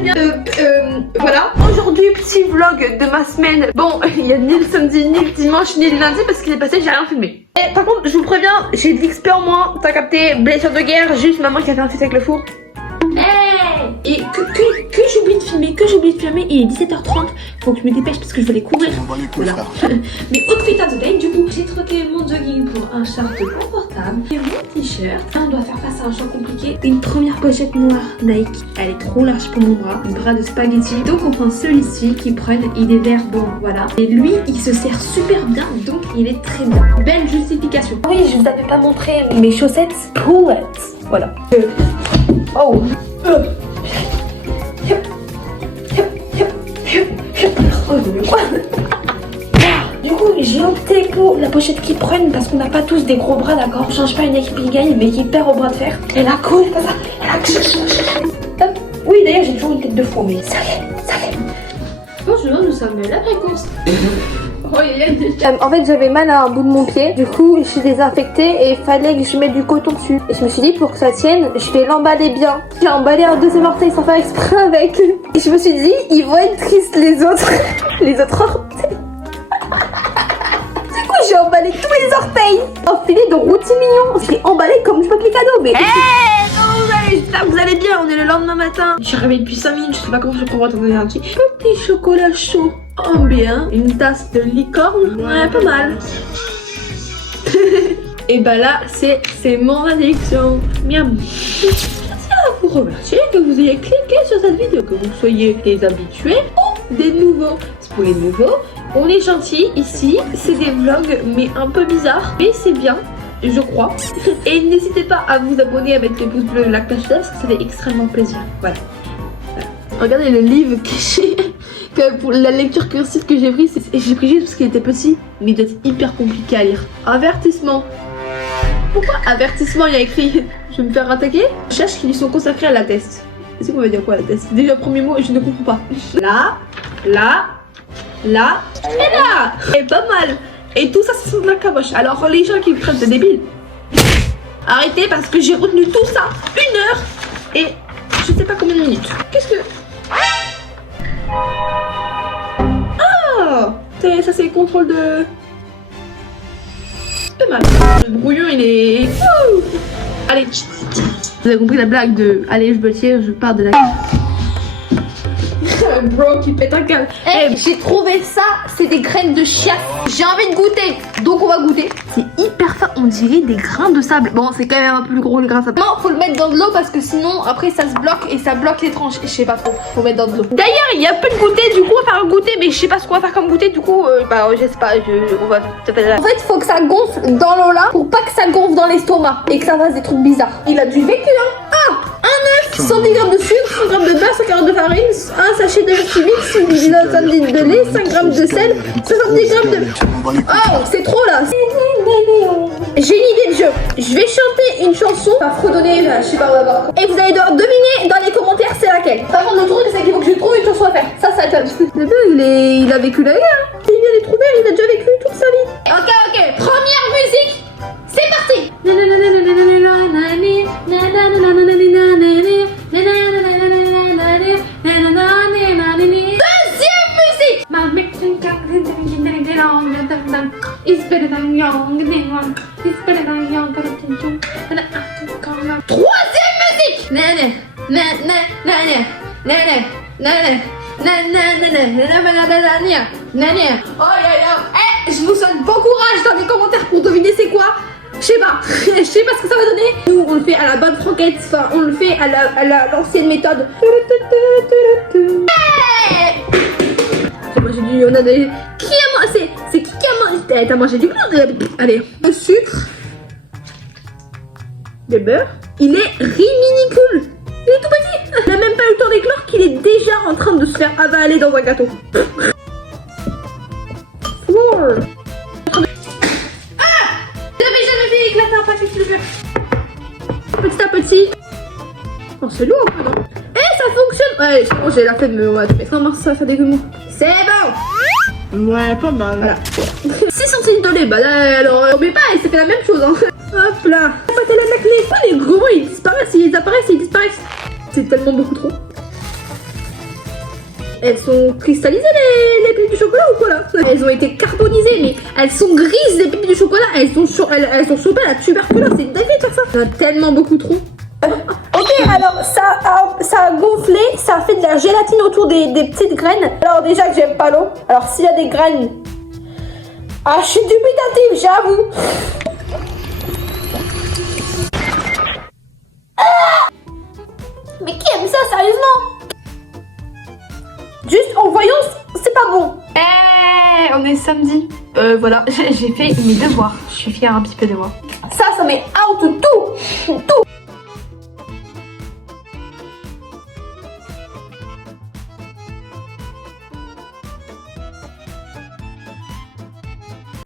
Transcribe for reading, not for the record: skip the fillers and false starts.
bien. Voilà. Aujourd'hui, petit vlog de ma semaine. Bon, il y a ni le samedi, ni le dimanche, ni le lundi parce qu'il est passé, j'ai rien filmé. Et par contre, je vous préviens, j'ai de l'XP en moins. T'as capté, blessure de guerre, juste maman qui a fait un fils avec le four. Et que j'oublie de filmer, il est 17h30, faut que je me dépêche parce que je vais les couvrir. Voilà. Mais autre fait de taille, du coup j'ai troqué mon jogging pour un short confortable et mon t-shirt. On doit faire face à un choix compliqué. Une première pochette noire Nike, elle est trop large pour mon bras, un bras de spaghetti. Donc on prend celui-ci qui prenne, il est vert bon, voilà. Et lui il se sert super bien, donc il est très bien. Belle justification. Oui, je vous avais pas montré mes chaussettes Poulet. Voilà. Oh. Du coup, j'ai opté pour la pochette qui prenne parce qu'on n'a pas tous des gros bras, d'accord. On change pas une équipe qui gagne, mais qui perd au bras de fer. Elle a cool, c'est pas ça. Oui, d'ailleurs, j'ai toujours une tête de fou, mais ça fait. Bonjour, nous sommes la fréquence. En fait, j'avais mal à un bout de mon pied. Du coup, je suis désinfectée et il fallait que je mette du coton dessus. Et je me suis dit, pour que ça tienne, je vais l'emballer bien. J'ai emballé un deuxième orteil sans faire exprès avec. Et je me suis dit, ils vont être tristes les autres. Les autres orteils. Du coup, j'ai emballé tous les orteils. Un filet de rôti mignon. Je l'ai emballé comme je peux les cadeaux. Mais j'espère que vous allez bien. On est le lendemain matin. Je suis réveillée depuis 5 minutes. Je sais pas comment je pourrais attendre un petit chocolat chaud. Oh bien, une tasse de licorne, ouais, pas mal. Et bah là, c'est mon addiction. Miam. Je tiens à vous remercier que vous ayez cliqué sur cette vidéo, que vous soyez des habitués ou des nouveaux. C'est pour les nouveaux, on est gentils ici. C'est des vlogs, mais un peu bizarres, mais c'est bien. Je crois. Et n'hésitez pas à vous abonner, à mettre le pouce bleu, la cloche parce que ça fait extrêmement plaisir. Voilà. Regardez le livre que j'ai. Pour la lecture cursive que j'ai pris, j'ai pris juste parce qu'il était petit, mais il doit être hyper compliqué à lire. Avertissement. Pourquoi avertissement il y a écrit je vais me faire attaquer? Je cherche qui lui sont consacrés à la test. C'est qu'on va dire quoi la test? Déjà premier mot et je ne comprends pas. Là et là. Et pas mal. Et tout ça c'est sur de la caboche. Alors les gens qui me traitent de débile, arrêtez parce que j'ai retenu tout ça 1 heure et je sais pas combien de minutes. Qu'est-ce que... Ah, ça c'est le contrôle de... C'est pas mal. Le brouillon il est... Ouh. Allez, vous avez compris la blague de... Allez, je me tire, je pars de la... Bro qui pète un câble. Hey, j'ai trouvé ça, c'est des graines de chiasse. J'ai envie de goûter, donc on va goûter. C'est hyper fin, on dirait des grains de sable. Bon, c'est quand même un peu plus gros les grains de sable. Non, faut le mettre dans de l'eau parce que sinon après ça se bloque et ça bloque les tranches. Je sais pas trop, faut mettre dans de l'eau. D'ailleurs, il y a peu de goûter, du coup on va faire un goûter, mais je sais pas ce qu'on va faire comme goûter. Du coup, je sais pas, on va... En fait, faut que ça gonfle dans l'eau là pour pas que ça gonfle dans l'estomac et que ça fasse des trucs bizarres. Il a du vécu, hein. Ah, un œuf, 110 grammes de sucre, 100 grammes de beurre, 50 de farine, un sachet de chimique, 70 ml de lait, 5 grammes de sel, 70 grammes de... Oh, c'est trop là. J'ai une idée de jeu. Je vais chanter une chanson, pas fredonner, je sais pas, on va voir. Et vous allez devoir deviner dans les commentaires c'est laquelle. Par contre, le truc c'est qu'il faut que je trouve une chanson à faire. Ça le fait. Le bœuf, il a vécu la guerre. Il vient d'être ouvert, il a déjà vécu toute sa vie. Ok. Première musique. C'est parti. Deuxième musique. Troisième musique. Je vous souhaite bon courage dans les commentaires pour deviner c'est quoi. Je sais pas ce que ça va donner. Nous on le fait à la bonne franquette, enfin on le fait à l'ancienne méthode. Moi j'ai dit on a des... Qui a mangé? C'est qui a mangé? T'as mangé du beurre? Allez. Le sucre. Le beurre. Il est ridicule. Il est tout petit. Il a même pas eu le temps d'éclore qu'il est déjà en train de se faire avaler dans un gâteau. Floor. Ah! J'avais jamais fait éclater un paquet de beurre. Petit à petit. Oh c'est lourd un peu non? Eh ça fonctionne. Ouais c'est bon j'ai la flemme on va te mettre. Non ça dégoûte. C'est bon. Ouais pas mal. Voilà. 6 centilitres de lait. Bah là alors on met pas et ça fait la même chose hein. Hop là. Pas tellement la clé. Oh les gros ils disparaissent, ils apparaissent, ils disparaissent. C'est tellement beaucoup trop. elles sont cristallisées les pépites de chocolat ou quoi là? Elles ont été carbonisées, mais elles sont grises les pépites de chocolat, elles sont chopées à la tuberculose, c'est une dinguerie de faire ça. Il y en a tellement beaucoup trop. Ok, alors ça a gonflé, ça a fait de la gélatine autour des petites graines. Alors déjà que j'aime pas l'eau, alors s'il y a des graines... Ah, je suis dubitative, j'avoue. Ah, mais qui aime ça, sérieusement? Juste en voyant, c'est pas bon. Eh, on est samedi. Voilà, j'ai fait mes devoirs. Je suis fière un petit peu de moi. Ça met out tout.